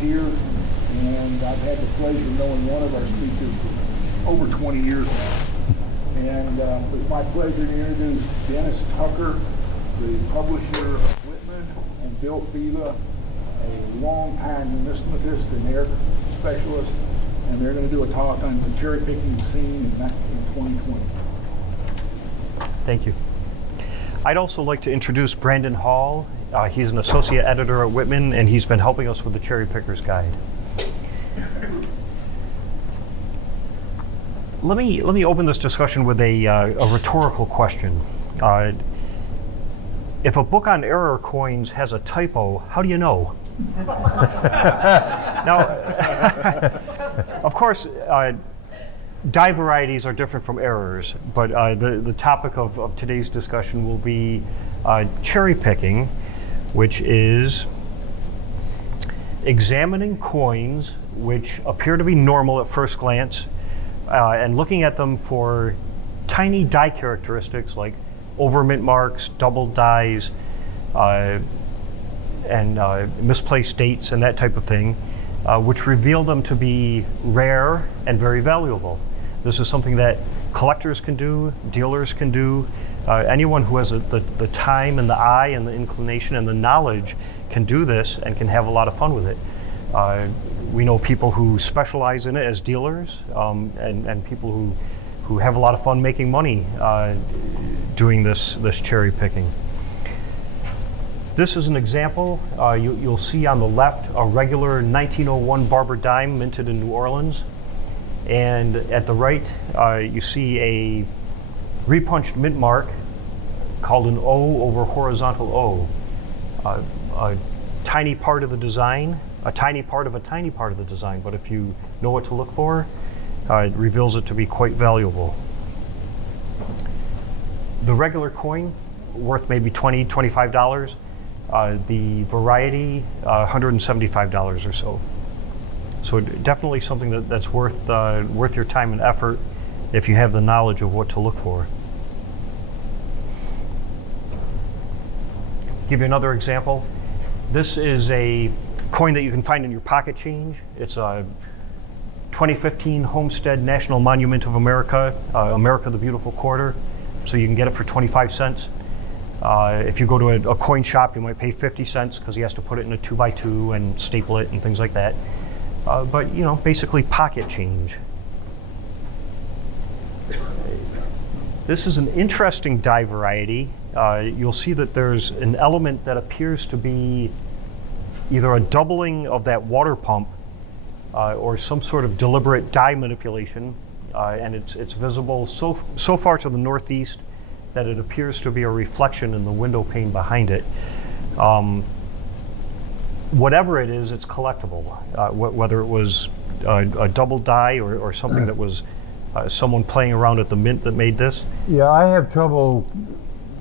here, and I've had the pleasure of knowing one of our speakers for over 20 years now. And it's my pleasure to introduce Dennis Tucker, the publisher of Whitman, and Bill Fivaz, a long-time numismatist and air specialist, and they're going to do a talk on the cherry picking scene in 2020. Thank you. I'd also like to introduce Brandon Hall. He's an associate editor at Whitman, and he's been helping us with the Cherry Picker's Guide. Let me open this discussion with a rhetorical question. If a book on error coins has a typo, how do you know? Now, of course, die varieties are different from errors, but the topic of today's discussion will be cherry picking, which is examining coins which appear to be normal at first glance and looking at them for tiny die characteristics like over mint marks, double dies, and misplaced dates and that type of thing, which reveal them to be rare and very valuable. This is something that collectors can do, dealers can do, anyone who has the time and the eye and the inclination and the knowledge can do this and can have a lot of fun with it. We know people who specialize in it as dealers, and people who have a lot of fun making money doing this cherry picking. This is an example. You'll see on the left a regular 1901 Barber dime minted in New Orleans. And at the right, you see a repunched mint mark called an O over horizontal O. A tiny part of the design, a tiny part of a tiny part of the design, but if you know what to look for, it reveals it to be quite valuable. The regular coin, worth maybe $20, $25. The variety, $175 or so. So definitely something that's worth your time and effort if you have the knowledge of what to look for. Give you another example. This is a coin that you can find in your pocket change. It's a 2015 Homestead National Monument of America, America the Beautiful Quarter. So you can get it for 25 cents. If you go to a coin shop, you might pay 50 cents because he has to put it in a 2x2 and staple it and things like that. But you know, basically pocket change. This is an interesting die variety. You'll see that there's an element that appears to be either a doubling of that water pump or some sort of deliberate die manipulation, and it's visible so far to the northeast that it appears to be a reflection in the window pane behind it. Whatever it is, it's collectible. Whether it was a double die or something that was someone playing around at the mint that made this. Yeah, I have trouble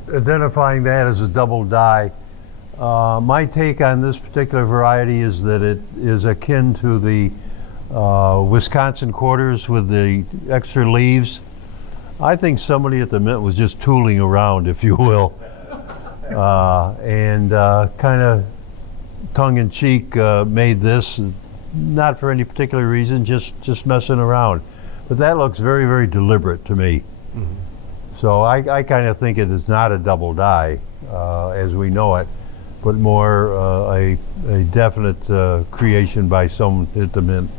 identifying that as a double die. My take on this particular variety is that it is akin to the Wisconsin quarters with the extra leaves. I think somebody at the mint was just tooling around, if you will, and kind of tongue-in-cheek made this, not for any particular reason, just messing around. But that looks very, very deliberate to me. Mm-hmm. So I kind of think it is not a double die as we know it, but more a definite creation by someone at the mint.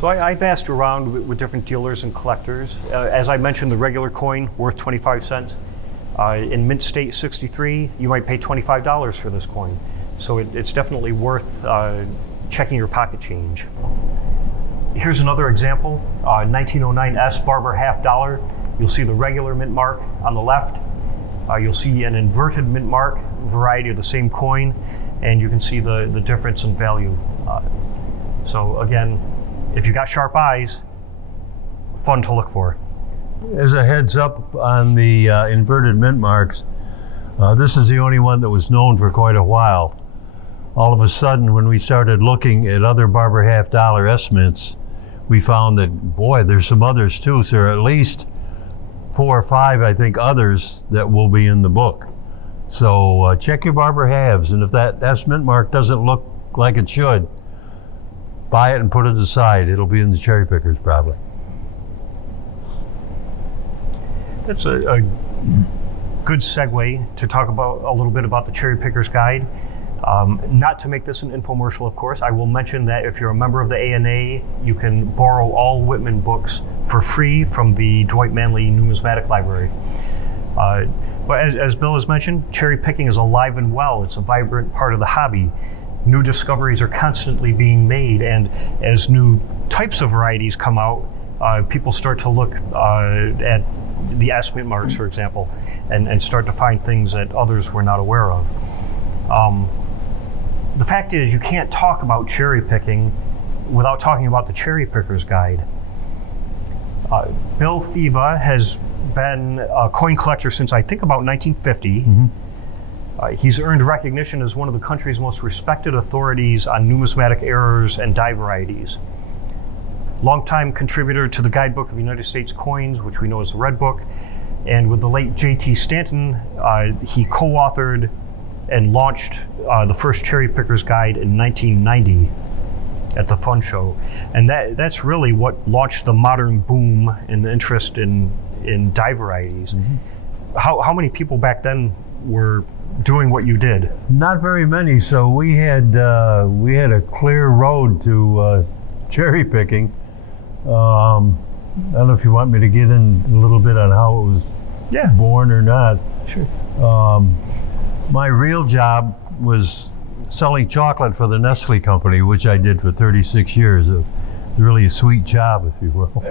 So I've asked around with different dealers and collectors. As I mentioned, the regular coin worth 25 cents. In Mint State 63, you might pay $25 for this coin. So it's definitely worth checking your pocket change. Here's another example, 1909 S Barber half dollar. You'll see the regular mint mark on the left. You'll see an inverted mint mark variety of the same coin, and you can see the difference in value. So again, if you got sharp eyes, fun to look for. As a heads up on the inverted mint marks, this is the only one that was known for quite a while. All of a sudden, when we started looking at other Barber half dollar S mints, we found that, boy, there's some others too. So there are at least 4 or 5, I think, others that will be in the book. So check your barber halves, and if that S mint mark doesn't look like it should, buy it and put it aside. It'll be in the cherry pickers probably. That's a good segue to talk about a little bit about the Cherry Picker's Guide. Not to make this an infomercial, of course, I will mention that if you're a member of the ANA, you can borrow all Whitman books for free from the Dwight Manley Numismatic Library. But as Bill has mentioned, cherry picking is alive and well. It's a vibrant part of the hobby. New discoveries are constantly being made, and as new types of varieties come out, people start to look at the S mint marks, for example, and start to find things that others were not aware of. The fact is, you can't talk about cherry picking without talking about the Cherry Picker's Guide. Bill Fivaz has been a coin collector since I think about 1950. Mm-hmm. He's earned recognition as one of the country's most respected authorities on numismatic errors and die varieties. Longtime contributor to the Guidebook of United States Coins, which we know as the Red Book, and with the late J.T. Stanton, he co-authored and launched the first Cherry Picker's Guide in 1990 at the Fun Show. And that's really what launched the modern boom in the interest in die varieties. Mm-hmm. How many people back then were doing what you did? Not very many, so we had a clear road to cherry picking. I don't know if you want me to get in a little bit on how it was born or not. Sure. My real job was selling chocolate for the Nestle company, which I did for 36 years. It was really a sweet job, if you will.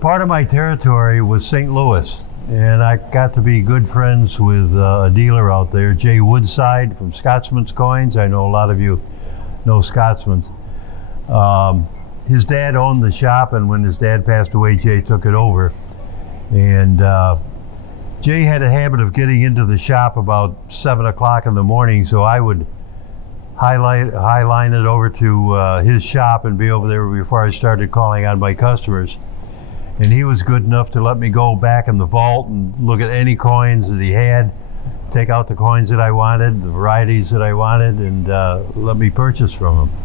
Part of my territory was St. Louis, and I got to be good friends with a dealer out there, Jay Woodside from Scotsman's Coins. I know a lot of you know Scotsman's. His dad owned the shop, and when his dad passed away, Jay took it over. And Jay had a habit of getting into the shop about 7 o'clock in the morning, so I would highline it over to his shop and be over there before I started calling on my customers. And he was good enough to let me go back in the vault and look at any coins that he had, take out the coins that I wanted, the varieties that I wanted, and let me purchase from him.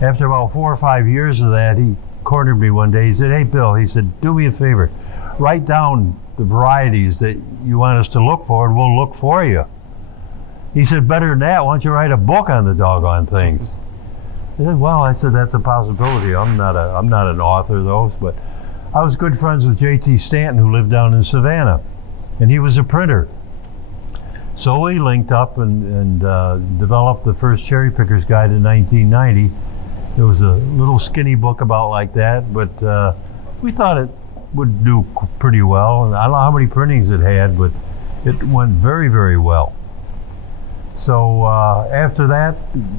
After about 4 or 5 years of that, he cornered me one day. He said, "Hey, Bill," he said, "do me a favor. Write down the varieties that you want us to look for, and we'll look for you." He said, "Better than that, why don't you write a book on the doggone things?" I said, "Well," I said, "that's a possibility. I'm not an author, though." But I was good friends with J.T. Stanton, who lived down in Savannah, and he was a printer. So we linked up and developed the first Cherry Picker's Guide in 1990. It was a little skinny book about like that, but we thought it would do pretty well. And I don't know how many printings it had, but it went very, very well. So after that,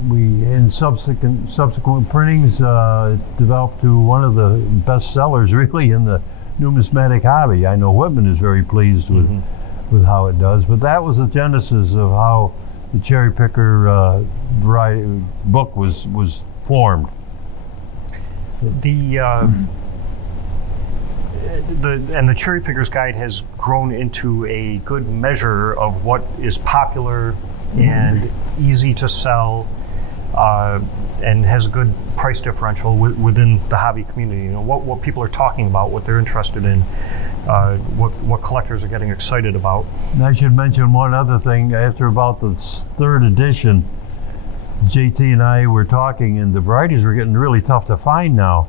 we, in subsequent printings, it developed to one of the best sellers really in the numismatic hobby. I know Whitman is very pleased with how it does, but that was the genesis of how the Cherry Picker variety book was formed. And the Cherry Picker's Guide has grown into a good measure of what is popular and easy to sell, and has a good price differential within the hobby community. You know, what people are talking about, what they're interested in, what collectors are getting excited about. And I should mention one other thing. After about the third edition, JT and I were talking, and the varieties were getting really tough to find now.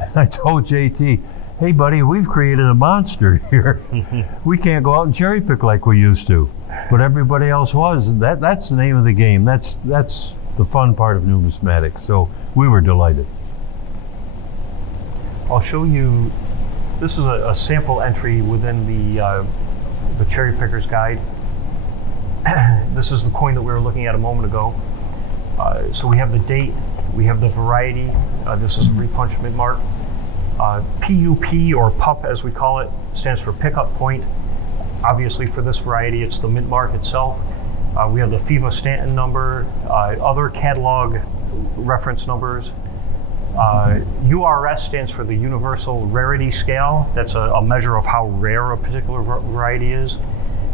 And I told JT, "Hey buddy, we've created a monster here. We can't go out and cherry pick like we used to." But everybody else was, and that's the name of the game. That's the fun part of numismatics. So we were delighted. I'll show you, this is a sample entry within the Cherry Picker's Guide. This is the coin that we were looking at a moment ago. So we have the date, we have the variety. This is a repunch mint mark. PUP, or PUP as we call it, stands for pickup point. Obviously for this variety it's the mint mark itself. We have the Fivaz Stanton number, other catalog reference numbers. URS stands for the Universal Rarity Scale. That's a measure of how rare a particular variety is.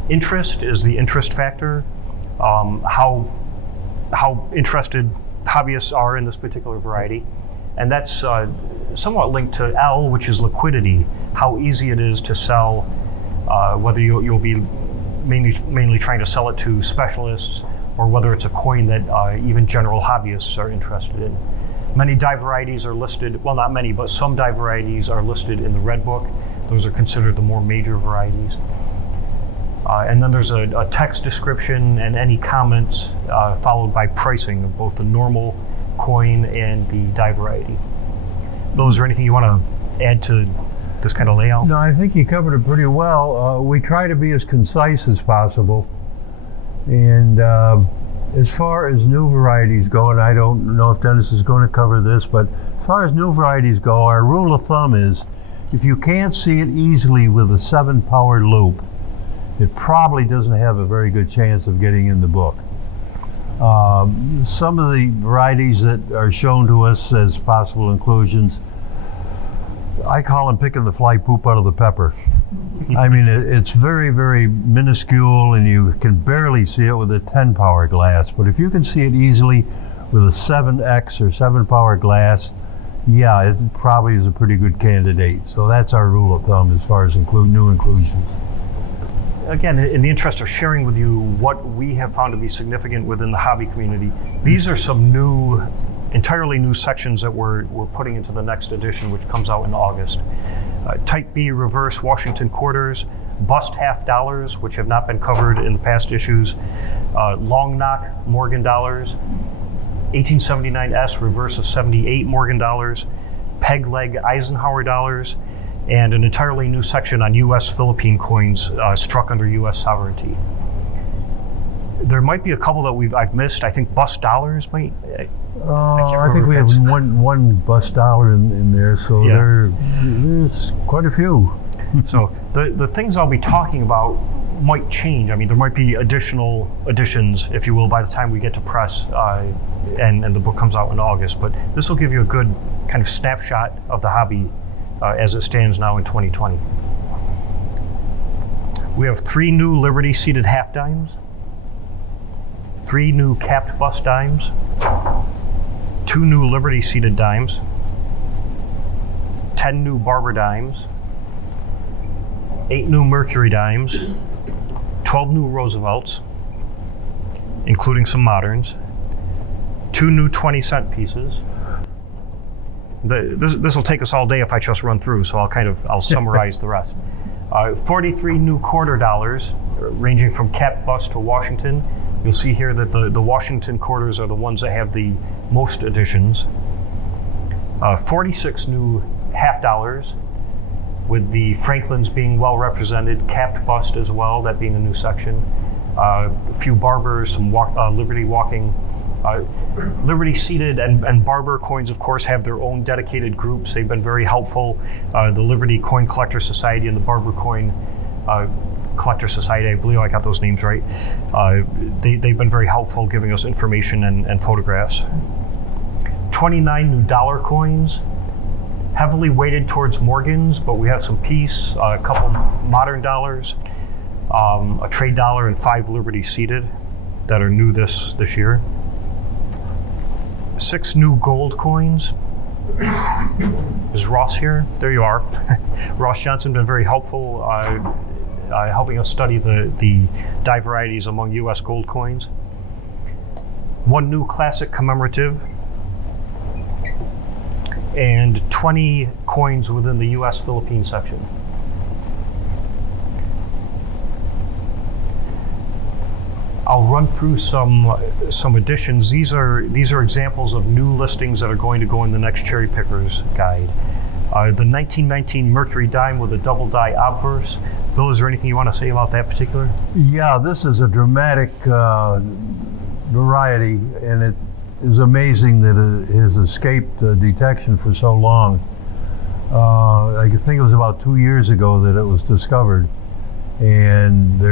Interest is the interest factor. How interested hobbyists are in this particular variety. And that's somewhat linked to L, which is liquidity, how easy it is to sell, whether you'll be mainly trying to sell it to specialists, or whether it's a coin that even general hobbyists are interested in. Many dye varieties are listed, well, not many, but some dye varieties are listed in the Red Book. Those are considered the more major varieties. And then there's a text description and any comments followed by pricing of both the normal coin and the dye variety. Bill, is there anything you want to add to this kind of layout? No, I think you covered it pretty well. We try to be as concise as possible. And as far as new varieties go, and I don't know if Dennis is going to cover this, but as far as new varieties go, our rule of thumb is if you can't see it easily with a 7-power loop, it probably doesn't have a very good chance of getting in the book. Some of the varieties that are shown to us as possible inclusions, I call them picking the fly poop out of the pepper. I mean, it's very, very minuscule and you can barely see it with a 10-power glass. But if you can see it easily with a 7X or 7-power glass, yeah, it probably is a pretty good candidate. So that's our rule of thumb as far as new inclusions. Again, in the interest of sharing with you what we have found to be significant within the hobby community, these are some entirely new sections that we're putting into the next edition, which comes out in August. Type B reverse Washington quarters, bust half dollars, which have not been covered in the past issues, long knock Morgan dollars, 1879S reverse of 78 Morgan dollars, peg leg Eisenhower dollars, and an entirely new section on U.S. Philippine coins struck under U.S. sovereignty. There might be a couple that I've missed. I think bust dollars might. I think we have one bust dollar in there, so yeah. There's quite a few. So the things I'll be talking about might change. I mean, there might be additional additions, if you will, by the time we get to press and the book comes out in August. But this will give you a good kind of snapshot of the hobby as it stands now in 2020. We have 3 new Liberty seated half dimes, 3 new capped bust dimes, 2 new Liberty seated dimes, 10 new Barber dimes, 8 new Mercury dimes, 12 new Roosevelts, including some moderns, 2 new 20-cent pieces. This will take us all day if I just run through, so I'll summarize the rest. 43 new quarter dollars, ranging from capped bust to Washington. You'll see here that the Washington quarters are the ones that have the most additions. 46 new half dollars, with the Franklins being well represented, capped bust as well, that being a new section. A few Barbers, some Liberty walking. Liberty seated and Barber coins, of course, have their own dedicated groups. They've been very helpful. The Liberty Coin Collector Society and the Barber Coin Collector Society, I believe I got those names right. They've been very helpful giving us information and photographs. 29 new dollar coins, heavily weighted towards Morgans, but we have some peace, a couple modern dollars, a trade dollar, and 5 Liberty seated that are new this year. 6 new gold coins. Is Ross here? There you are. Ross Johnson been very helpful helping us study the dye varieties among U.S. gold coins. 1 new classic commemorative, and 20 coins within the U.S. Philippine section. I'll run through some additions. These are examples of new listings that are going to go in the next Cherry Pickers guide. The 1919 Mercury dime with a double die obverse. Bill, is there anything you want to say about that particular? Yeah, this is a dramatic variety, and it is amazing that it has escaped detection for so long. I think it was about 2 years ago that it was discovered, and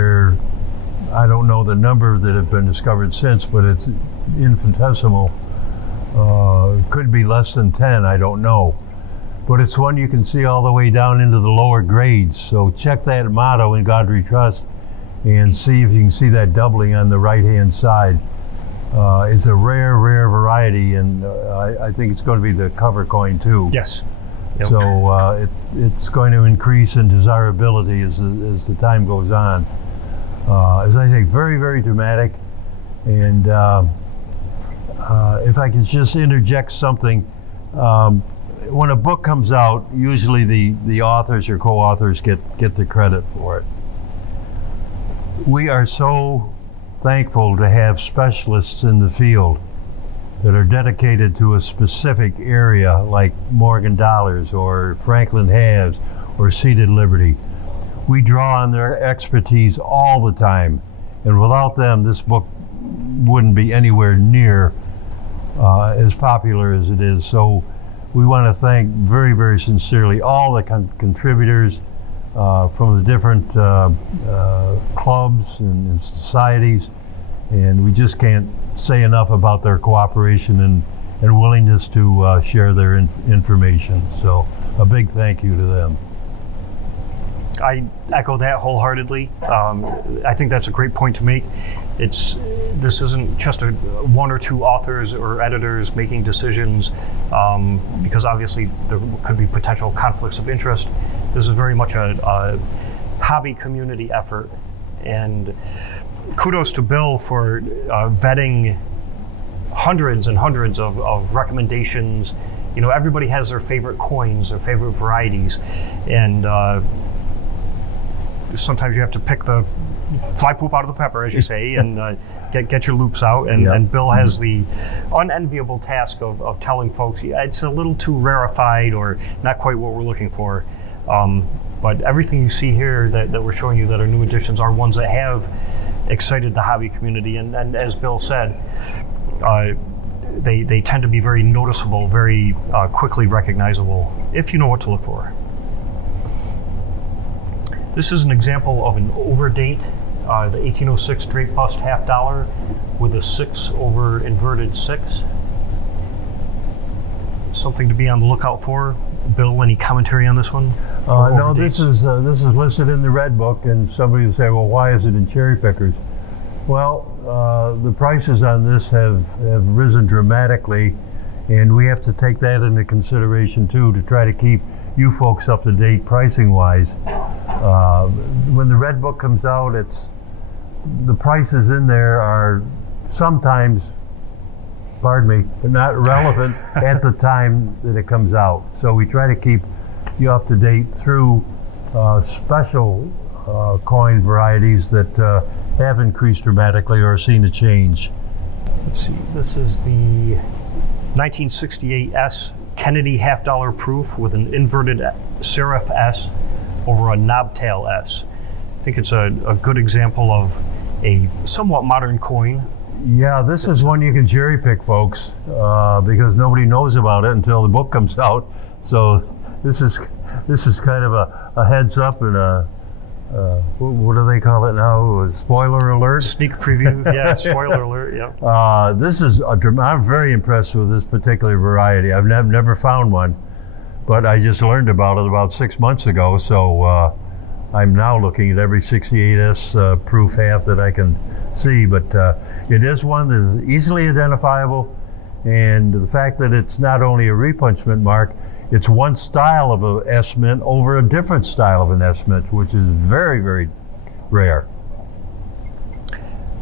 I don't know the number that have been discovered since, but it's infinitesimal. Could be less than 10, I don't know. But it's one you can see all the way down into the lower grades. So check that motto, "In God We Trust," and see if you can see that doubling on the right-hand side. It's a rare variety, and I think it's going to be the cover coin too. Yes. Yep. So it's going to increase in desirability as the time goes on. As I say, very dramatic. And if I could just interject something, when a book comes out, usually the authors or co-authors get the credit for it. We are so thankful to have specialists in the field that are dedicated to a specific area, like Morgan Dollars or Franklin Halves or Seated Liberty. We draw on their expertise all the time, and without them, this book wouldn't be anywhere near as popular as it is. So we want to thank very sincerely all the contributors from the different clubs and societies, and we just can't say enough about their cooperation and willingness to share their information. So a big thank you to them. I echo that wholeheartedly. I think that's a great point to make. This isn't just one or two authors or editors making decisions, because obviously there could be potential conflicts of interest. This is very much a hobby community effort, and kudos to Bill for vetting hundreds and hundreds of recommendations. You know, everybody has their favorite coins, their favorite varieties, and sometimes you have to pick the fly poop out of the pepper, as you say, and get your loops out. And Bill has the unenviable task of telling folks, yeah, it's a little too rarefied or not quite what we're looking for. But everything you see here that we're showing you that are new additions are ones that have excited the hobby community. And as Bill said, they tend to be very noticeable, very quickly recognizable, if you know what to look for. This is an example of an overdate, the 1806 drape bust $half with a 6 over inverted 6. Something to be on the lookout for. Bill, any commentary on this one? No, this is listed in the Red Book, and somebody will say, well, why is it in Cherrypickers? Well, the prices on this have risen dramatically, and we have to take that into consideration too to try to keep you folks up to date pricing wise. When the Red Book comes out, the prices in there are sometimes, pardon me, but not relevant at the time that it comes out. So we try to keep you up to date through special coin varieties that have increased dramatically or seen a change. Let's see, this is the 1968 S Kennedy $half proof with an inverted serif S over a knobtail S. I think it's a good example of a somewhat modern coin. Yeah, this is one you can cherry pick, folks, because nobody knows about it until the book comes out. So this is kind of a heads up and a what do they call it now? A spoiler alert? Sneak preview, yeah, spoiler alert, yeah. I'm very impressed with this particular variety. I've never found one, but I just learned about it about 6 months ago, so I'm now looking at every 68S proof half that I can see, but it is one that is easily identifiable, and the fact that it's not only a repunchment mark, it's one style of a S mint over a different style of an S mint, which is very rare.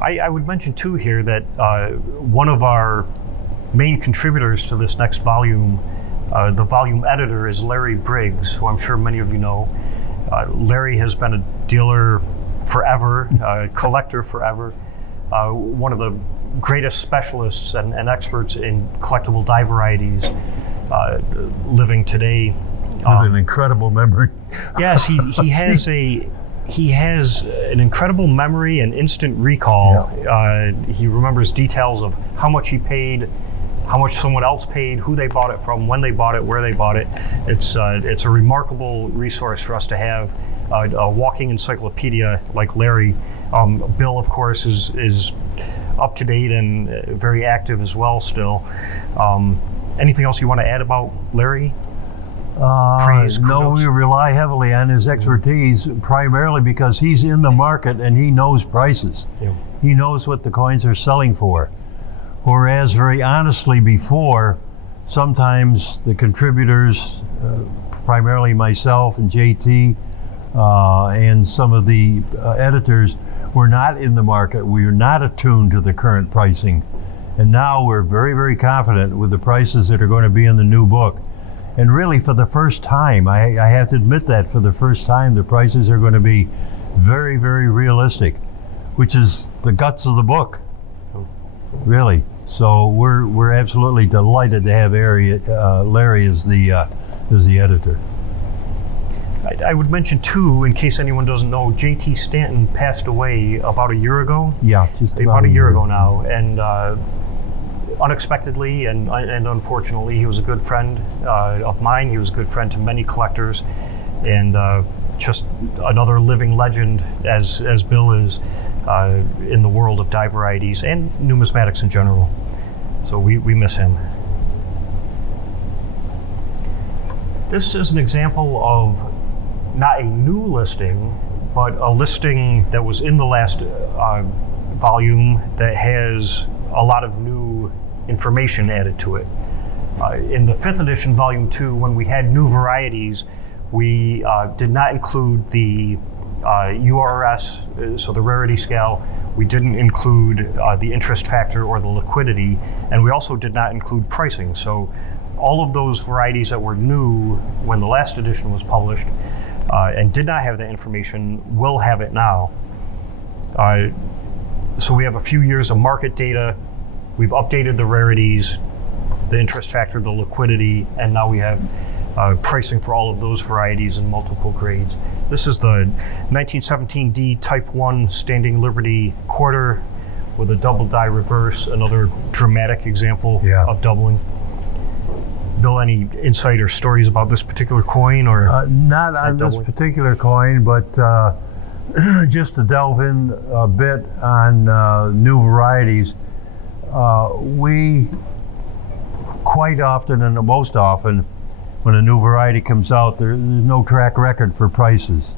I would mention too here that one of our main contributors to this next volume, the volume editor, is Larry Briggs, who I'm sure many of you know. Larry has been a dealer forever, a collector forever, one of the greatest specialists and experts in collectible die varieties living today. With an incredible memory. Yes, he has an incredible memory and instant recall. Yeah. He remembers details of how much he paid, how much someone else paid, who they bought it from, when they bought it, where they bought it. It's a remarkable resource for us to have, a walking encyclopedia like Larry. Bill, of course, is up to date and very active as well still. Anything else you want to add about Larry? praise? No, kudos? we rely heavily on his expertise, primarily because he's in the market and he knows prices. Yeah. He knows what the coins are selling for. Whereas very honestly before, sometimes the contributors, primarily myself and JT, and some of the editors, were not in the market. We are not attuned to the current pricing. And now we're very, very confident with the prices that are going to be in the new book. And really for the first time, I have to admit that for the first time, the prices are going to be very, very realistic, which is the guts of the book, really. So we're absolutely delighted to have Larry as the editor. I would mention too, in case anyone doesn't know, JT Stanton passed away about a year ago. Yeah, just about a year ago now, and unexpectedly and unfortunately, he was a good friend of mine. He was a good friend to many collectors, and just another living legend, as Bill is, in the world of dye varieties and numismatics in general. So we miss him. This is an example of not a new listing, but a listing that was in the last volume that has a lot of new information added to it. In the 5th edition, volume 2, when we had new varieties, we did not include the URS, so the rarity scale. We didn't include the interest factor or the liquidity, and we also did not include pricing. So all of those varieties that were new when the last edition was published and did not have that information will have it now. So we have a few years of market data. We've updated the rarities, the interest factor, the liquidity, and now we have pricing for all of those varieties in multiple grades. This is the 1917D Type 1 Standing Liberty quarter with a double die reverse, another dramatic example of doubling. Bill, any insight or stories about this particular coin, or not on this particular coin, but just to delve in a bit on new varieties, we quite often, and most often, when a new variety comes out, there's no track record for prices.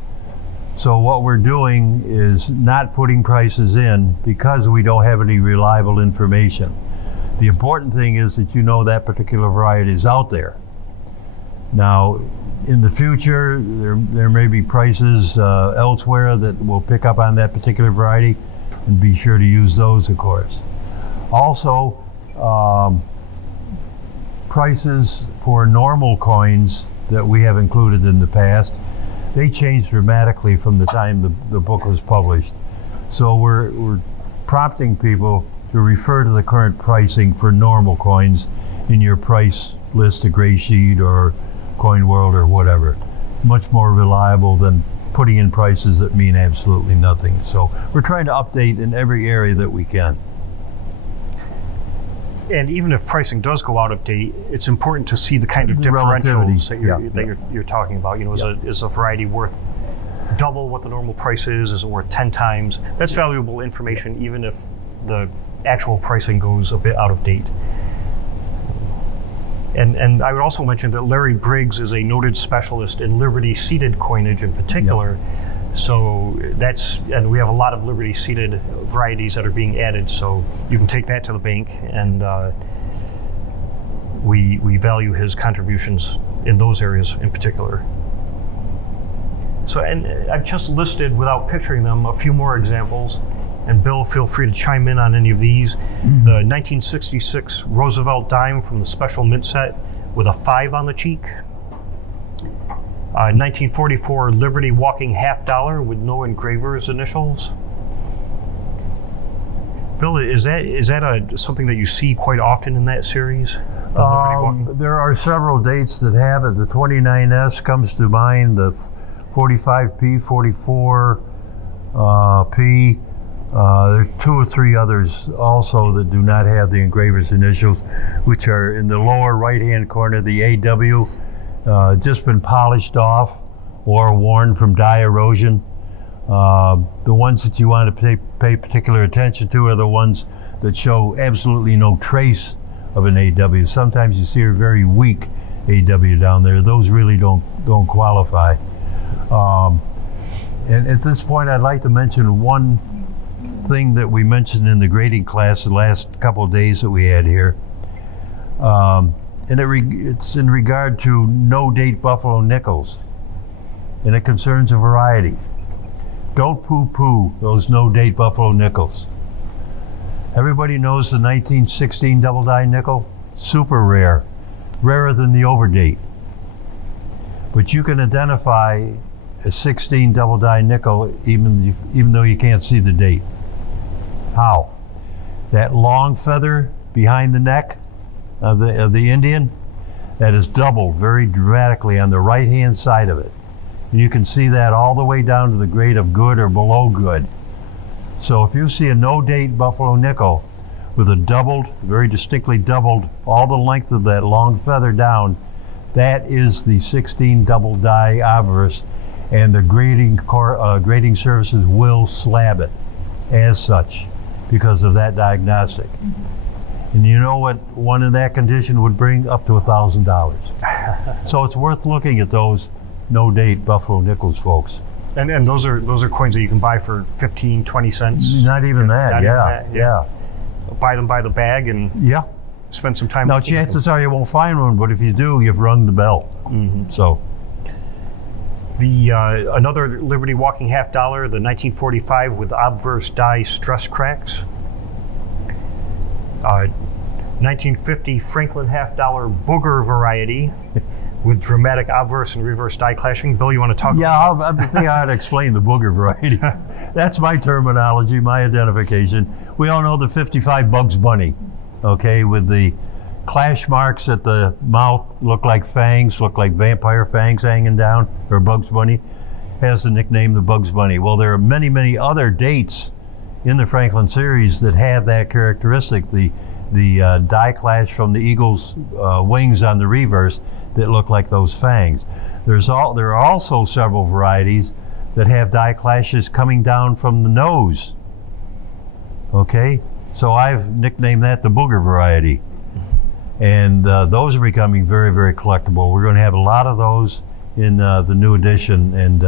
So what we're doing is not putting prices in because we don't have any reliable information. The important thing is that you know that particular variety is out there. Now, in the future, there may be prices elsewhere that will pick up on that particular variety, and be sure to use those, of course. Also, prices for normal coins that we have included in the past, they changed dramatically from the time the book was published. So we're prompting people to refer to the current pricing for normal coins in your price list, a gray sheet or Coin World or whatever. Much more reliable than putting in prices that mean absolutely nothing. So we're trying to update in every area that we can. And even if pricing does go out of date, it's important to see the kind of differentials that you're talking about. You know, is a variety worth double what the normal price is? Is it worth 10 times? That's valuable information, even if the actual pricing goes a bit out of date. And I would also mention that Larry Briggs is a noted specialist in Liberty seeded coinage in particular. So and we have a lot of Liberty seeded varieties that are being added, so you can take that to the bank, and we value his contributions in those areas in particular. So, and I've just listed, without picturing them, a few more examples, and Bill, feel free to chime in on any of these. The 1966 Roosevelt dime from the special mint set with a 5 on the cheek. 1944 Liberty walking $50 with no engraver's initials. Bill, is that something that you see quite often in that series? There are several dates that have it. The 29S comes to mind, the 45P, 44P. There are 2 or 3 others also that do not have the engraver's initials, which are in the lower right-hand corner, the AW. Just been polished off or worn from dye erosion. The ones that you want to pay particular attention to are the ones that show absolutely no trace of an AW. Sometimes you see a very weak AW down there. Those really don't qualify. And at this point, I'd like to mention one thing that we mentioned in the grading class the last couple of days that we had here. And it's in regard to no-date buffalo nickels, and it concerns a variety. Don't poo-poo those no-date buffalo nickels. Everybody knows the 1916 double-die nickel, super rare, rarer than the overdate. But you can identify a 16 double-die nickel even though you can't see the date. How? That long feather behind the neck of the Indian, that is doubled very dramatically on the right-hand side of it. And you can see that all the way down to the grade of good or below good. So if you see a no-date buffalo nickel with a doubled, very distinctly doubled, all the length of that long feather down, that is the 16 double-die obverse, and the grading services will slab it as such because of that diagnostic. And you know what one in that condition would bring? Up to $1,000. So it's worth looking at those no-date buffalo nickels, folks. And those are coins that you can buy for 15, 20 cents. Not even that, Not even yeah, that, yeah. Buy them by the bag and Yeah. spend some time. Now looking at them. chances are you won't find one, but if you do, you've rung the bell. So. The another Liberty Walking $50, the 1945 with obverse die stress cracks. 1950 Franklin $50 booger variety with dramatic obverse and reverse die clashing. Bill, you want to talk about Yeah, I think I ought to explain the booger variety. That's my terminology, my identification. We all know the 55 Bugs Bunny, okay, with the clash marks at the mouth, look like fangs, look like vampire fangs hanging down, or Bugs Bunny, has the nickname the Bugs Bunny. Well, there are many, many other dates in the Franklin series that have that characteristic, the die clash from the eagle's wings on the reverse that look like those fangs. There are also several varieties that have die clashes coming down from the nose. Okay, so I've nicknamed that the booger variety. And those are becoming very, very collectible. We're going to have a lot of those in the new edition, and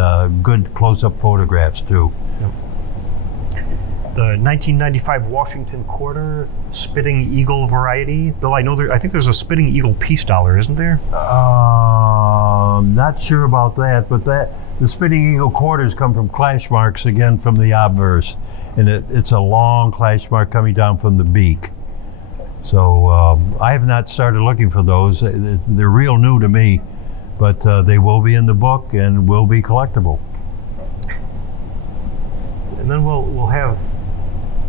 good close-up photographs too. Yep. The 1995 Washington Quarter Spitting Eagle variety. Bill, I think there's a Spitting Eagle peace dollar, isn't there? Not sure about that, but the Spitting Eagle quarters come from clash marks again from the obverse, and it's a long clash mark coming down from the beak. So I have not started looking for those. They're real new to me, but they will be in the book and will be collectible. And then we'll have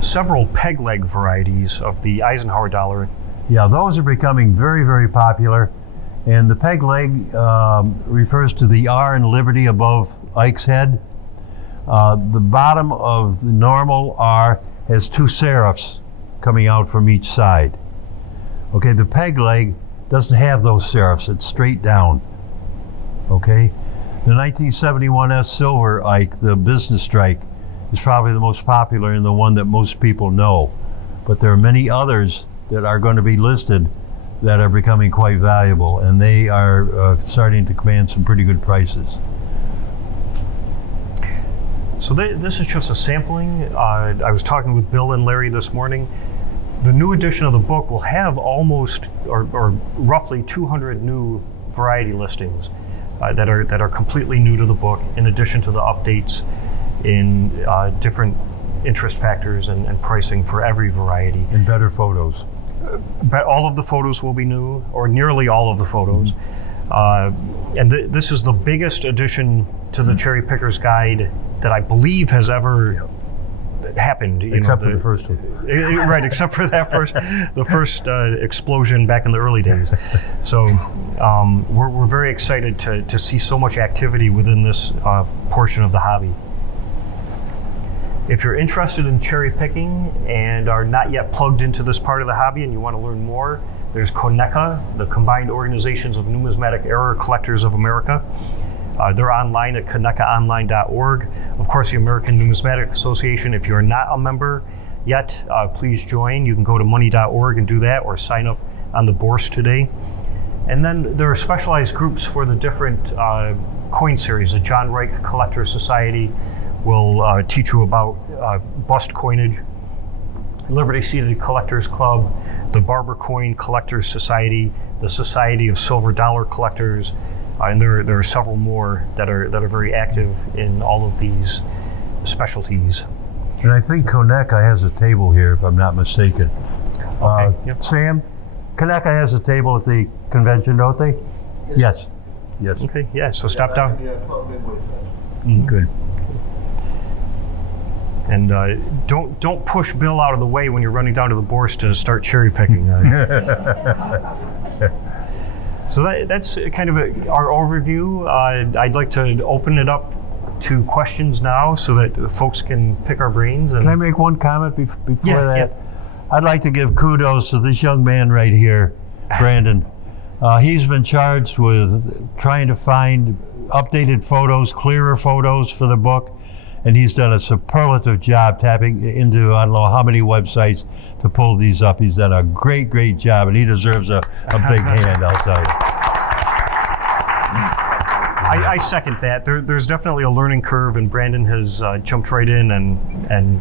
several peg leg varieties of the Eisenhower dollar. Yeah, those are becoming very, very popular. And the peg leg refers to the R in Liberty above Ike's head. The bottom of the normal R has two serifs coming out from each side. Okay, the peg leg doesn't have those serifs, it's straight down. Okay, the 1971 S Silver Ike, the business strike, is probably the most popular and the one that most people know. But there are many others that are going to be listed that are becoming quite valuable, and they are starting to command some pretty good prices. So this is just a sampling. I was talking with Bill and Larry this morning. The new edition of the book will have almost or roughly 200 new variety listings that are completely new to the book, in addition to the updates in different interest factors and pricing for every variety. And better photos. But all of the photos will be new, or nearly all of the photos. And this is the biggest addition to the Cherry Picker's Guide that I believe has ever happened. Except for the first one. Right, except for that the first explosion back in the early days. So we're very excited to see so much activity within this portion of the hobby. If you're interested in cherry picking and are not yet plugged into this part of the hobby and you want to learn more, there's CONECA, the Combined Organizations of Numismatic Error Collectors of America. They're online at conecaonline.org. Of course, the American Numismatic Association, if you're not a member yet, please join. You can go to money.org and do that, or sign up on the Bourse today. And then there are specialized groups for the different coin series. The John Reich Collector Society will teach you about bust coinage. Liberty Seated Collectors Club, the Barber Coin Collectors Society, the Society of Silver Dollar Collectors, and there are several more that are very active in all of these specialties. And I think Coneca has a table here, if I'm not mistaken. Okay, yep. Sam, Coneca has a table at the convention, don't they? Yes. Yes. Okay, yeah, so stop down. Yeah, Club Midway Fest. Good. And don't push Bill out of the way when you're running down to the bourse to start cherry picking. So that's kind of our overview. I'd like to open it up to questions now so that folks can pick our brains. And Can I make one comment before that? Yeah. I'd like to give kudos to this young man right here, Brandon. He's been charged with trying to find updated photos, clearer photos for the book, and he's done a superlative job tapping into I don't know how many websites to pull these up. He's done a great, great job, and he deserves a big hand, I'll tell you. I second that. There's definitely a learning curve, and Brandon has jumped right in and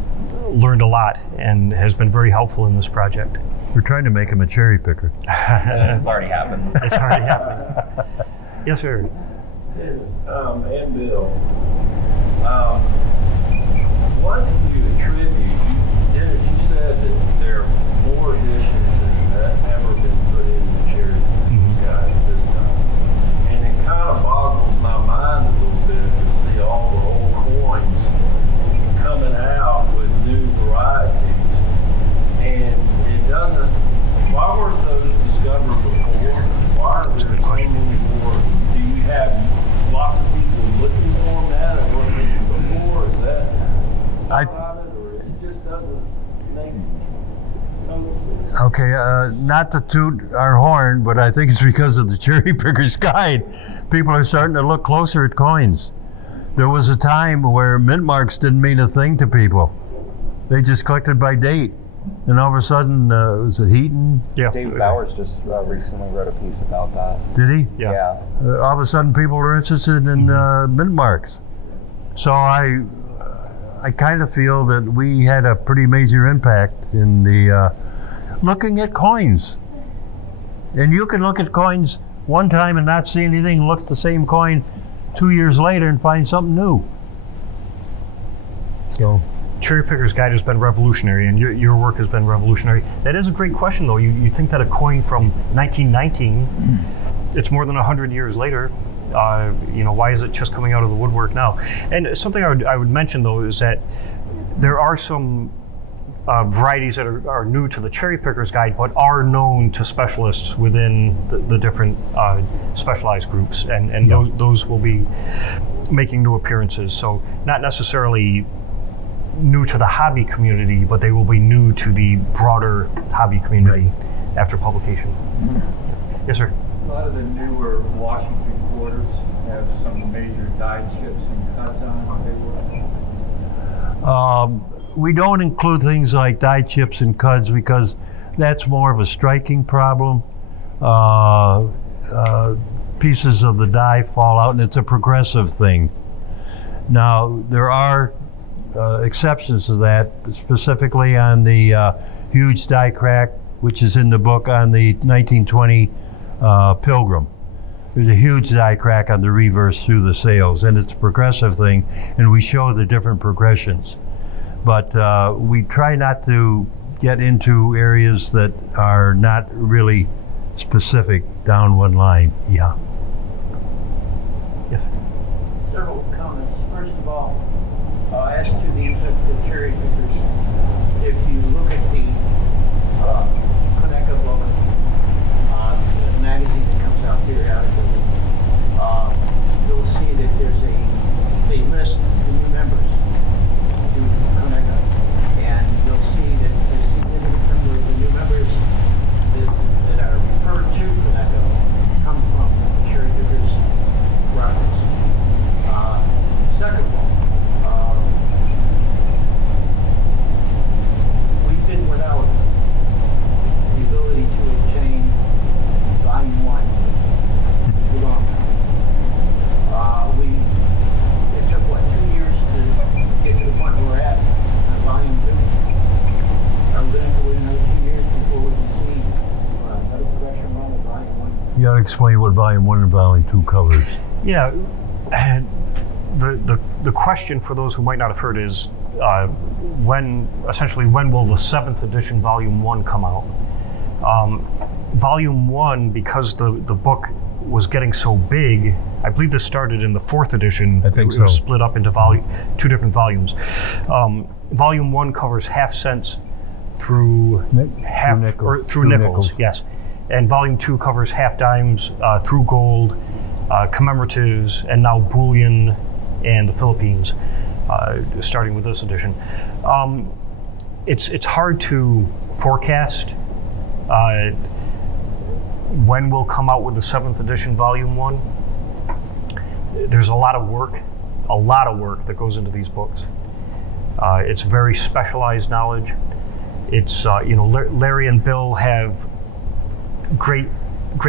learned a lot and has been very helpful in this project. We're trying to make him a cherry picker. It's already happened. It's already happening. Yes, sir. And Bill, what do you attribute? Dennis, you said that there are more editions than that ever been put in the Cherry Guide this time. And it kind of boggles my mind a little bit to see all the old coins coming out with new varieties. And it doesn't, why weren't those discovered before? Why are there so many more? Do you have lots of people looking for them now that weren't looking before? Is that part of it, or it just doesn't make total sense? Okay, not to toot our horn, but I think it's because of the Cherry Picker's Guide. People are starting to look closer at coins. There was a time where mint marks didn't mean a thing to people. They just collected by date. And all of a sudden, was it Heaton? Yeah. Dave Bowers just recently wrote a piece about that. Did he? Yeah. All of a sudden, people were interested in mint marks. So I kind of feel that we had a pretty major impact in the looking at coins. And you can look at coins one time and not see anything, look at the same coin 2 years later and find something new. So. Cherry Picker's Guide has been revolutionary, and your work has been revolutionary. That is a great question, though. You think that a coin from 1919, it's more than 100 years later. Why is it just coming out of the woodwork now? And something I would mention, though, is that there are some varieties that are new to the Cherry Picker's Guide, but are known to specialists within the different specialized groups, and those will be making new appearances. So not necessarily new to the hobby community, but they will be new to the broader hobby community after publication. Yes, sir. A lot of the newer Washington quarters have some major die chips and cuts on them. We don't include things like die chips and cuds because that's more of a striking problem. Pieces of the die fall out, and it's a progressive thing. Now, there are exceptions to that, specifically on the huge die crack, which is in the book on the 1920 Pilgrim. There's a huge die crack on the reverse through the sails, and it's a progressive thing, and we show the different progressions. But we try not to get into areas that are not really specific down one line. Yeah. Yes. Several comments. First of all, as to the cherry pickers, if you look at the Coneca book, the magazine that comes out periodically, you'll see that there's a list of new members to Coneca, and you'll see that a significant number of the new members that are referred to Coneca come from cherry pickers records. Second of all, we've been without You gotta explain what volume 1 and volume 2 covers. Yeah, and the question for those who might not have heard is when will the 7th edition volume 1 come out? Volume 1, because the book was getting so big, I believe this started in the 4th edition. I think it was so. split up into 2 different volumes. Volume 1 covers half cents through through nickels, yes. And volume 2 covers half dimes through gold, commemoratives, and now bullion and the Philippines, starting with this edition. It's hard to forecast when we'll come out with the 7th edition volume 1. There's a lot of work that goes into these books. It's very specialized knowledge. It's Larry and Bill have great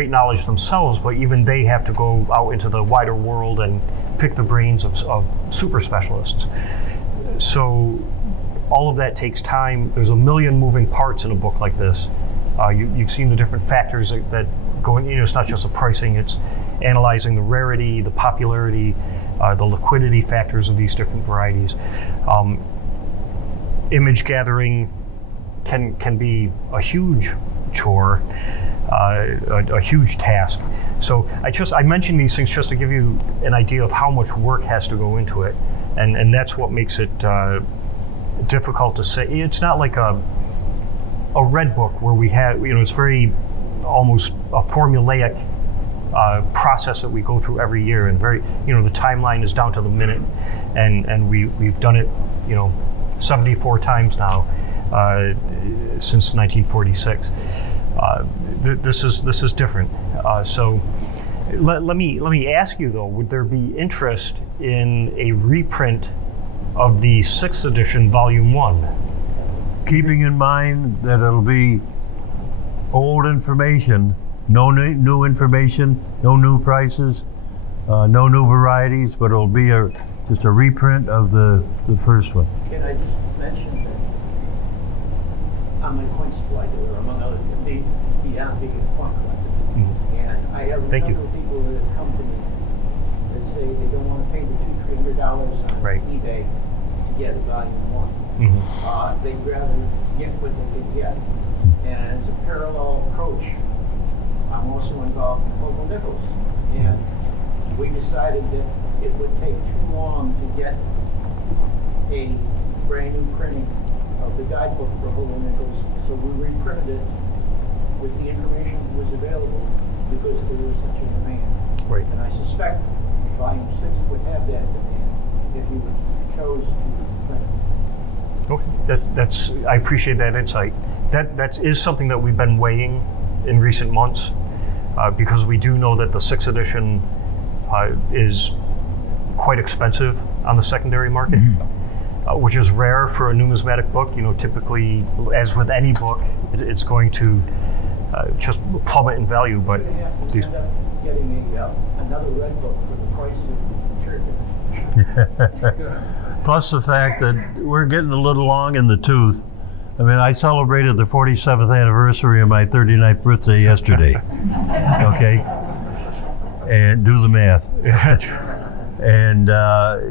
knowledge themselves, but even they have to go out into the wider world and pick the brains of super specialists. So all of that takes time. There's a million moving parts in a book like this. You've seen the different factors that go in. It's not just the pricing, it's analyzing the rarity, the popularity, the liquidity factors of these different varieties. Image gathering can be a huge chore, a huge task. So I mention these things just to give you an idea of how much work has to go into it, and that's what makes it difficult to say. It's not like a red book where we have, it's very almost a formulaic process that we go through every year, and very, the timeline is down to the minute, and we've done it, 74 times now since 1946. This is different. So let me ask you though, would there be interest in a reprint of the 6th edition volume 1? Keeping in mind that it'll be old information, no new information, no new prices, no new varieties, but it'll be just a reprint of the first one. Can I just mention that I'm a coin supply dealer, among other things, beyond being a coin collector. Mm-hmm. And I have a Thank you. number of people that come to me that say they don't want to pay the $200-300 on Right. eBay to get a volume 1. Mm-hmm. They'd rather get what they can get. And as a parallel approach, I'm also involved in local nickels. And we decided that it would take too long to get a brand new printing of the guidebook for Hobo Nickels, so we reprinted it with the information that was available because there was such a demand. Right. And I suspect volume 6 would have that demand if you chose to print it. Okay, I appreciate that insight. That is something that we've been weighing in recent months, because we do know that the 6th edition is quite expensive on the secondary market, which is rare for a numismatic book. Typically, as with any book, it's going to just plummet in value. But You have to end up getting another red book for the price of Cherrypicking. Plus the fact that we're getting a little long in the tooth. I mean, I celebrated the 47th anniversary of my 39th birthday yesterday. Okay? And do the math. And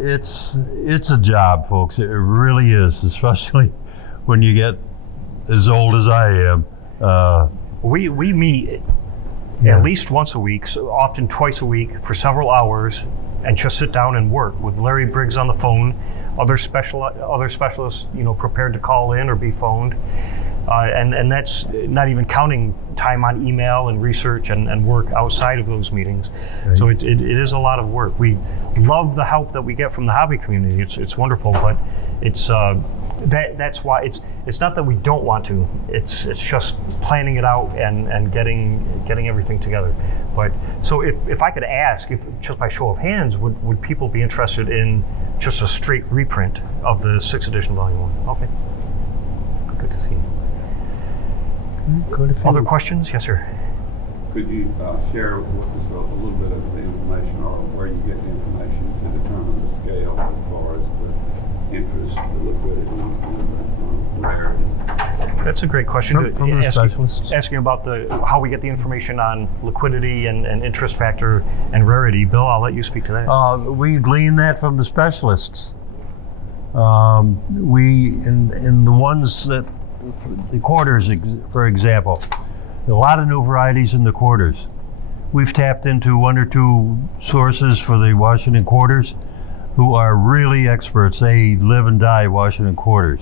it's a job, folks. It really is, especially when you get as old as I am. we meet Yeah. at least once a week, so often twice a week, for several hours, and just sit down and work with Larry Briggs on the phone, other specialists, prepared to call in or be phoned, and that's not even counting time on email and research and work outside of those meetings. Right. So it is a lot of work. We love the help that we get from the hobby community. It's wonderful, but it's that's why it's not that we don't want to. It's just planning it out and getting everything together. But so if I could ask, if just by show of hands, would people be interested in just a straight reprint of the 6th edition volume 1? Okay, good to see. Other questions? Yes, sir. Could you share with us a little bit of the information, or where you get the information to determine the scale as far as the interest, the liquidity, and the rarity? That's a great question. From the specialists. Asking about how we get the information on liquidity and interest factor and rarity. Bill, I'll let you speak to that. We glean that from the specialists. In the ones that, the quarters, for example, a lot of new varieties in the quarters. We've tapped into one or two sources for the Washington quarters who are really experts. They live and die Washington quarters.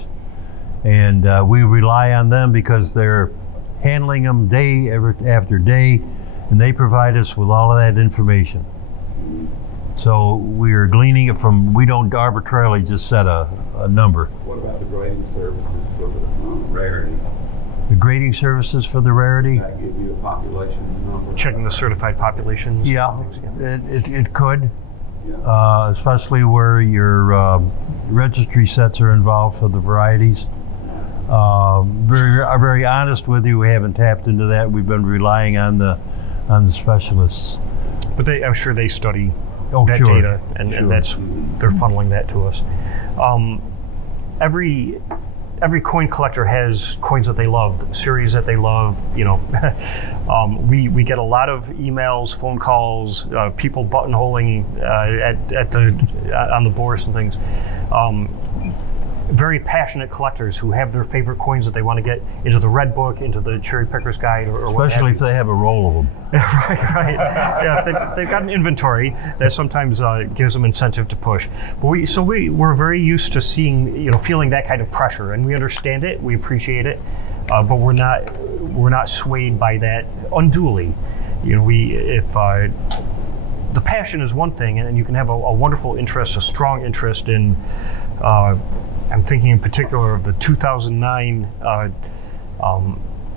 And we rely on them because they're handling them day after day, and they provide us with all of that information. So we're gleaning it from, we don't arbitrarily just set a number. What about the grading services for the rarity? The grading services for the rarity? Does that give you a population number? Checking the certified populations. Yeah, it could, Yeah. especially where your registry sets are involved for the varieties. Very honest with you, we haven't tapped into that. We've been relying on the specialists. But I'm sure they study Oh, that sure. data, and they're funneling that to us. Every coin collector has coins that they love, series that they love. You know, we get a lot of emails, phone calls, people buttonholing on the bourse and things. Very passionate collectors who have their favorite coins that they want to get into the Red Book, into the Cherry Picker's Guide, or what have Especially you. if they have a roll of them. right. Yeah, if they've got an inventory, that sometimes gives them incentive to push. But we're very used to seeing, feeling that kind of pressure, and we understand it, we appreciate it, but we're not swayed by that unduly. The passion is one thing, and you can have a wonderful interest, a strong interest in. I'm thinking in particular of the 2009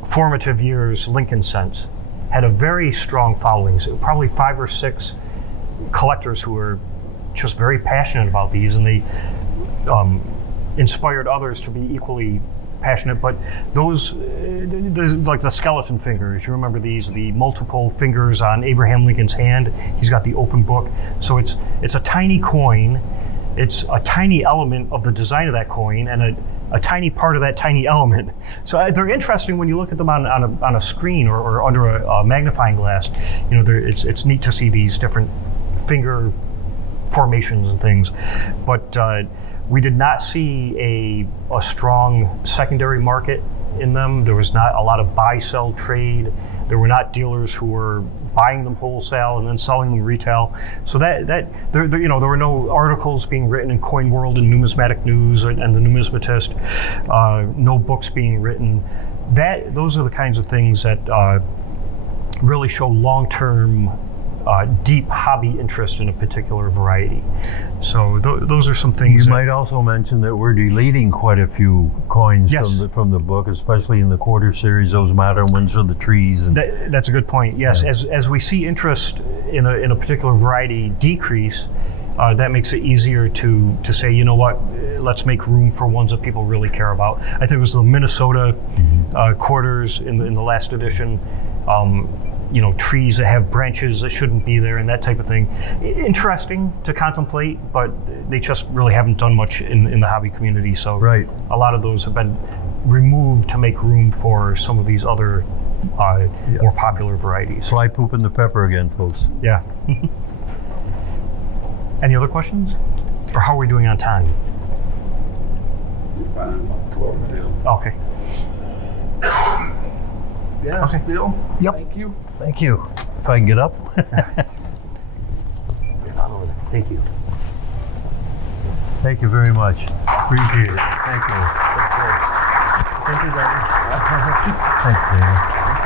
formative years Lincoln Cents. Had a very strong following. So probably 5 or 6 collectors who were just very passionate about these, and they inspired others to be equally passionate. But there's like the skeleton fingers. You remember these, the multiple fingers on Abraham Lincoln's hand. He's got the open book. So it's a tiny coin. It's a tiny element of the design of that coin, and a tiny part of that tiny element. So they're interesting when you look at them on a screen or under a magnifying glass. It's neat to see these different finger formations and things. But we did not see a strong secondary market in them. There was not a lot of buy-sell trade. There were not dealers who were buying them wholesale and then selling them retail. So there were no articles being written in Coin World and Numismatic News and the Numismatist. No books being written. Those are the kinds of things that really show long-term, deep hobby interest in a particular variety. So those are some things. You might also mention that we're deleting quite a few coins Yes. from the book, especially in the quarter series, those modern ones of the trees. And That's a good point. Yes, Yeah. as we see interest in a particular variety decrease, that makes it easier to say, you know what, let's make room for ones that people really care about. I think it was the Minnesota quarters in the last edition. Trees that have branches that shouldn't be there and that type of thing. Interesting to contemplate, but they just really haven't done much in the hobby community. So Right. a lot of those have been removed to make room for some of these other more popular varieties. fly poop in the pepper again, folks. Yeah. Any other questions? Or how are we doing on time? You're fine. 12 deal. Okay. Yes, Okay. Bill? Yep. Thank you. Thank you. If I can get up. Thank you. Thank you very much. Appreciate it. Thank you. Thank you, Darren. Thanks, David.